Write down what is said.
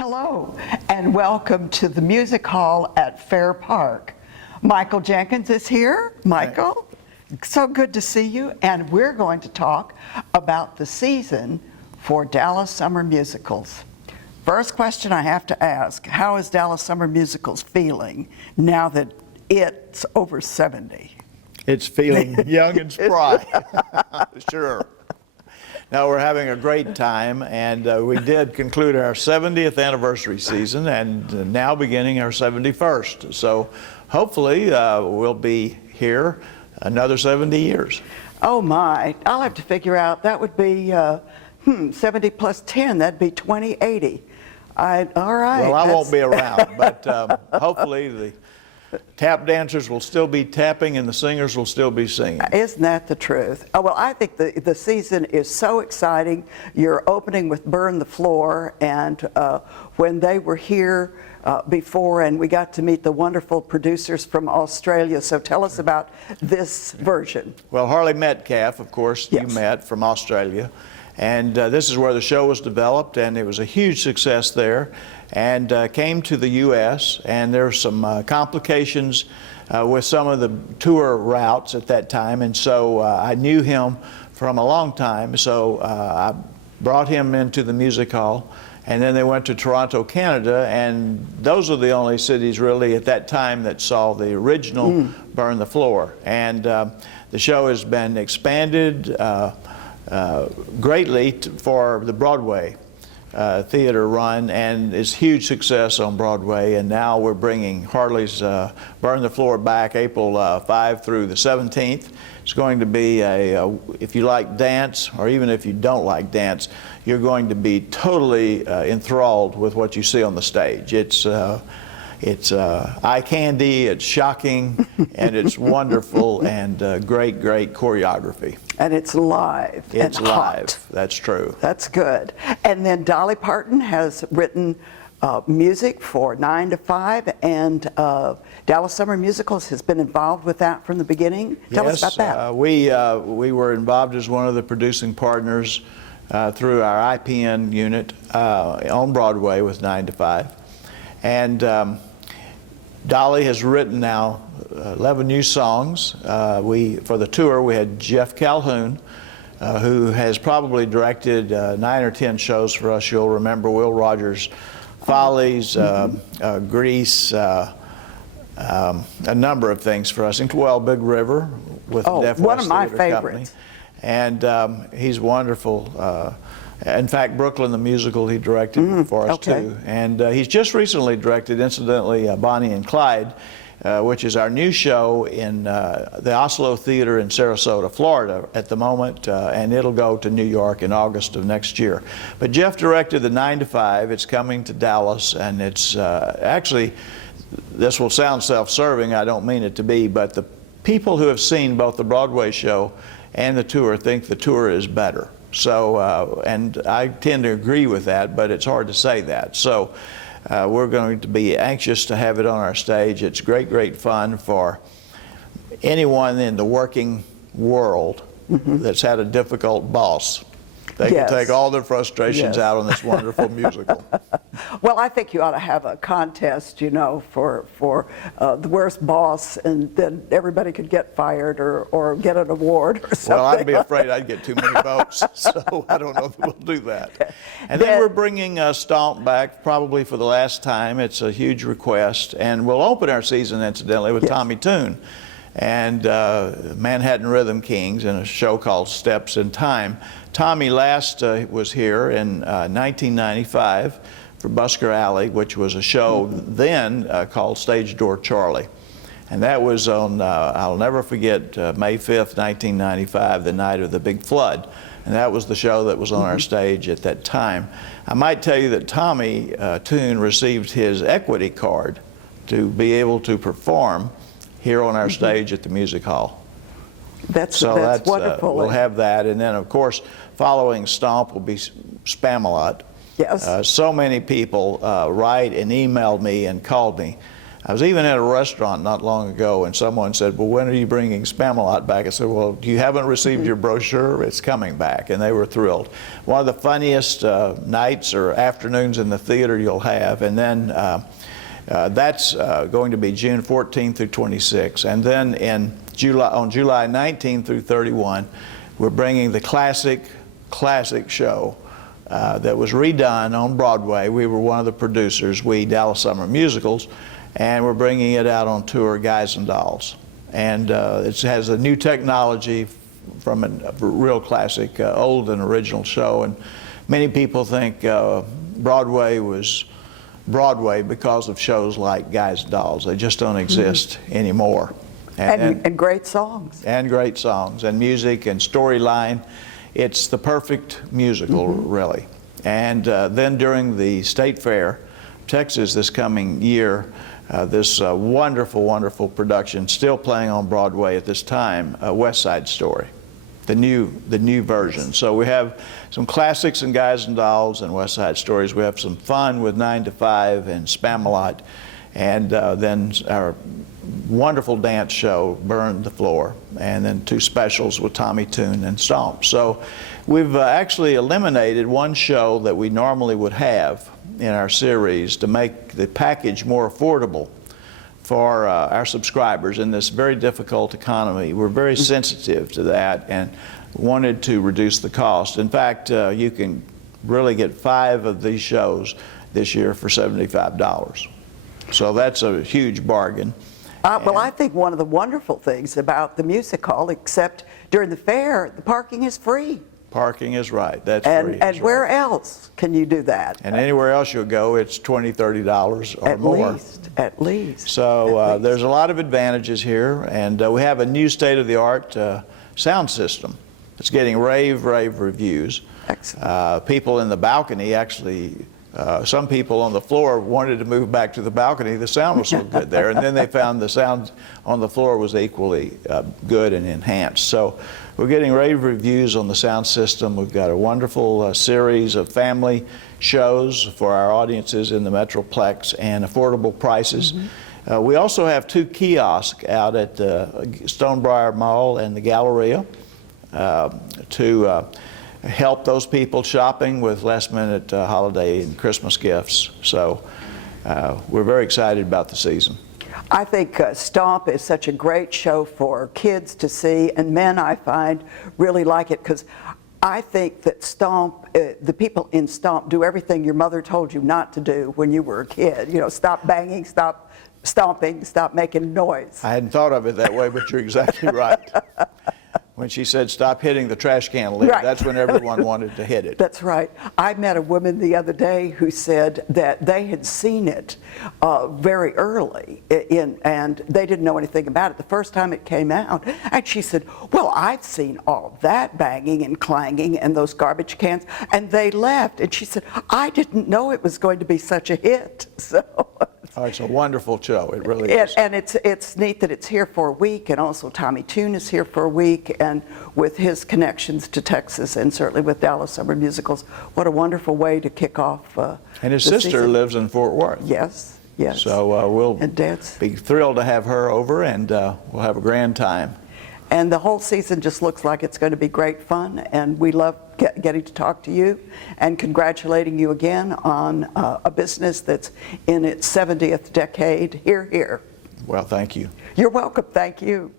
Hello, and welcome to the Music Hall at Fair Park. Michael Jenkins is here. Michael, so good to see you. And we're going to talk about the season for Dallas Summer Musicals. First question I have to ask, how is Dallas Summer Musicals feeling now that it's over 70? It's feeling young and spry, sure. Now we're having a great time, and we did conclude our 70th anniversary season, and now beginning our 71st. So hopefully we'll be here another 70 years. Oh my, I'll have to figure out, that would be 70 plus 10, that'd be 2080. All right. Well, I won't be around, but hopefully the tap dancers will still be tapping and the singers will still be singing. Isn't that the truth? Oh, well, I think the season is so exciting. You're opening with Burn the Floor, and when they were here before, and we got to meet the wonderful producers from Australia. So tell us about this version. Well, Harley Metcalf, of course, yes. You met from Australia. And this is where the show was developed, and it was a huge success there, and came to the U.S., and there were some complications with some of the tour routes at that time, and so I knew him from a long time, so I brought him into the music hall, and then they went to Toronto, Canada, and those are the only cities really at that time that saw the original Burn the Floor. And the show has been expanded greatly for the Broadway theater run, and it's huge success on Broadway. And now we're bringing Harley's Burn the Floor back April 5 through the 17th. It's going to be if you like dance, or even if you don't like dance, you're going to be totally enthralled with what you see on the stage. It's eye candy, it's shocking, and it's wonderful, and great choreography. And it's live. It's and live, hot. That's true. That's good. And then Dolly Parton has written music for 9 to 5, and Dallas Summer Musicals has been involved with that from the beginning. Tell us about that. We were involved as one of the producing partners through our IPN unit on Broadway with 9 to 5. And Dolly has written now 11 new songs. For the tour, we had Jeff Calhoun, who has probably directed 9 or 10 shows for us. You'll remember Will Rogers' Follies, Grease, a number of things for us. Well, Big River with the Deaf West one of my Theater favorites. Company. And he's wonderful. In fact, Brooklyn the Musical he directed for us too. And he's just recently directed, incidentally, Bonnie and Clyde, which is our new show in the Oslo Theater in Sarasota, Florida at the moment, and it'll go to New York in August of next year. But Jeff directed the 9 to 5. It's coming to Dallas, and it's actually, this will sound self-serving, I don't mean it to be, but the people who have seen both the Broadway show and the tour think the tour is better. So, and I tend to agree with that, but it's hard to say that. So we're going to be anxious to have it on our stage. It's great fun for anyone in the working world that's had a difficult boss. They can take all their frustrations out on this wonderful musical. Well, I think you ought to have a contest, you know, for the worst boss, and then everybody could get fired or get an award or something. Well, I'd be afraid I'd get too many votes, so I don't know if we'll do that. And then we're bringing Stomp back probably for the last time. It's a huge request, and we'll open our season, incidentally, with Tommy Tune and Manhattan Rhythm Kings in a show called Steps in Time. Tommy last was here in 1995 for Busker Alley, which was a show then called Stage Door Charlie. And that was on, I'll never forget, May 5th, 1995, the night of the big flood. And that was the show that was on our stage at that time. I might tell you that Tommy Tune received his equity card to be able to perform here on our stage at the Music Hall. That's wonderful. We'll have that, and then of course following Stomp will be Spamalot. Yes. So many people write and email me and called me I was even at a restaurant not long ago, and someone said, well, when are you bringing Spamalot back? I said, well, you haven't received your brochure? It's coming back. And they were thrilled. One of the funniest nights or afternoons in the theater you'll have. And then that's going to be June 14th through 26th. And then on July 19th through 31, we're bringing the classic show that was redone on Broadway. We were one of the producers, Dalas Summer Musicals, and we're bringing it out on tour, Guys and Dolls. And it has a new technology from a real classic, old and original show. And many people think Broadway was Broadway because of shows like Guys and Dolls. They just don't exist anymore. And great songs. And great songs, and music and storyline. It's the perfect musical, really. And then during the State Fair, Texas, this coming year, this wonderful, wonderful production, still playing on Broadway at this time, West Side Story, the new version. So we have some classics in Guys and Dolls and West Side Stories. We have some fun with 9 to 5 and Spamalot, and then our wonderful dance show, Burn the Floor, and then 2 specials with Tommy Tune and Stomp. So we've actually eliminated one show that we normally would have in our series to make the package more affordable for our subscribers in this very difficult economy. We're very sensitive to that and wanted to reduce the cost. In fact, you can really get 5 of these shows this year for $75. So that's a huge bargain. Well, I think one of the wonderful things about the music hall, except during the fair, the parking is free. Parking is right. That's free. And where else can you do that? And anywhere else you'll go, it's $20, $30 or more. At least. So there's a lot of advantages here, and we have a new state-of-the-art sound system. It's getting rave reviews. Excellent. People in the balcony actually. Some people on the floor wanted to move back to the balcony. The sound was so good there. And then they found the sound on the floor was equally good and enhanced. So we're getting rave reviews on the sound system. We've got a wonderful series of family shows for our audiences in the Metroplex and affordable prices. We also have 2 kiosks out at the Stonebriar Mall and the Galleria to help those people shopping with last-minute holiday and Christmas gifts. So we're very excited about the season. I think Stomp is such a great show for kids to see, and men, I find, really like it, because I think that Stomp, the people in Stomp do everything your mother told you not to do when you were a kid. You know, stop banging, stop stomping, stop making noise. I hadn't thought of it that way, but you're exactly right. When she said, stop hitting the trash can lid, right. That's when everyone wanted to hit it. That's right. I met a woman the other day who said that they had seen it very early, and they didn't know anything about it the first time it came out. And she said, well, I've seen all that banging and clanging and those garbage cans, and they left. And she said, I didn't know it was going to be such a hit. So. Oh, it's a wonderful show. It really is. And it's neat that it's here for a week, and also Tommy Tune is here for a week, and with his connections to Texas, and certainly with Dalas Summer Musicals, what a wonderful way to kick off and his the sister season. lives in Fort Worth. Yes. So we'll And Dad's. be thrilled to have her over, and we'll have a grand time. And the whole season just looks like it's going to be great fun, and we love getting to talk to you and congratulating you again on a business that's in its 70th decade. Hear, hear. Well, thank you. You're welcome. Thank you.